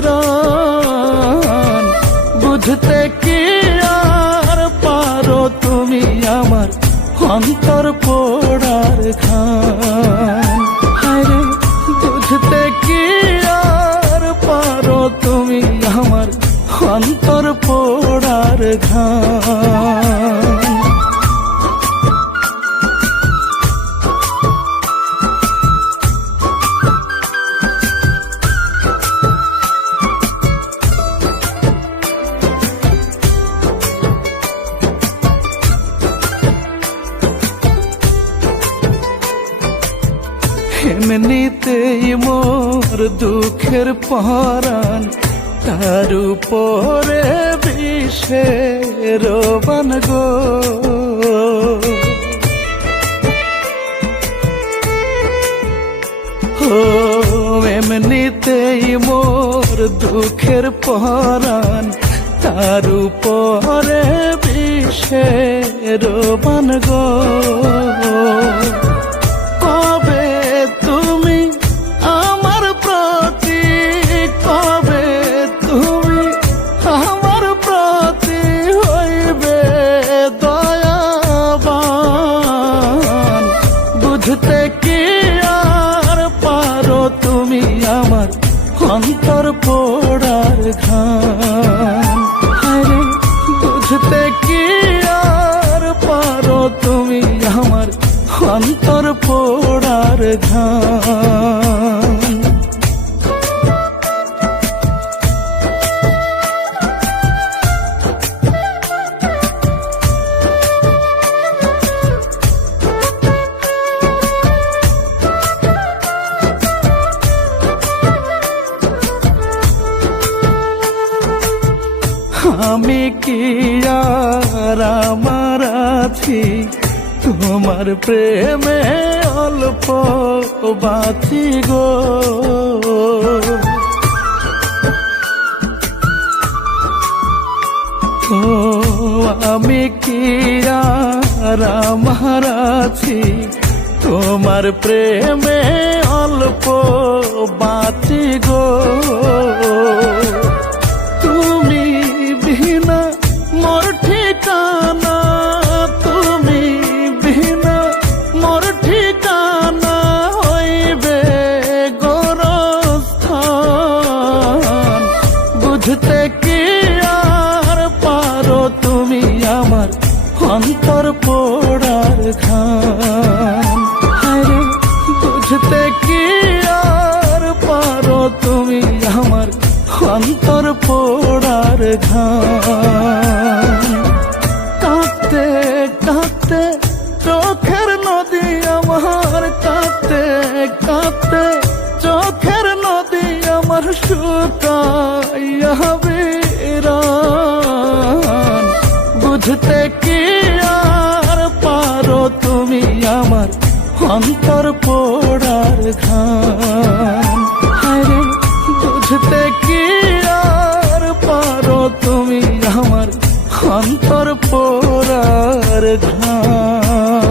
বিরান, বুঝতে কি আর পারো তুমি আমার অন্তর পোড়ার ঘান। হায়রে বুঝতে কি আর পারো তুমি আমার অন্তর পোড়ার ঘান। এমনিতেই মোর দুঃখের পরাণ, তার উপরে বিষের বান গো। ও এমনিতেই মোর দুঃখের পরাণ, তার উপরে বিষের বান গো। কবে তুমি আমার প্রতি, কবে তুমি আমার প্রতি হইবে দয়াবান, বুঝতে কি আর পারো তুমি আমার অন্তর পোড়ার ঘান। আরে বুঝতে কি আর পারো তুমি আমার অন্তর পোড়ার ঘান। আমি কি আর আমার আছি তোমার প্রেমে অল্প বাঁচি গো। ও আমি কি আর আমার আছি তোমার প্রেমে অল্প বাঁচি গো। তুমি বিনা মোর ঠিকানা, তুমি বিনা মোর ঠিকানা হইবে গোরস্থান, বুঝতে কি আর পারো তুমি আমার অন্তর পোড়ার ঘান। আরে বুঝতে কি আর পারো তুমি আমার অন্তর পোড়ার ঘান। কাঁদতে কাঁদতে চোখের নদী আমার, কাঁদতে কাঁদতে চোখের নদী আমার শুকাইয়া বিরান, বুঝতে কি আর পারো তুমি আমার অন্তর পোড়ার ঘান। আরে বুঝতে কি আর পারো তুমি আমার অন্তর পোড়ার ঘান।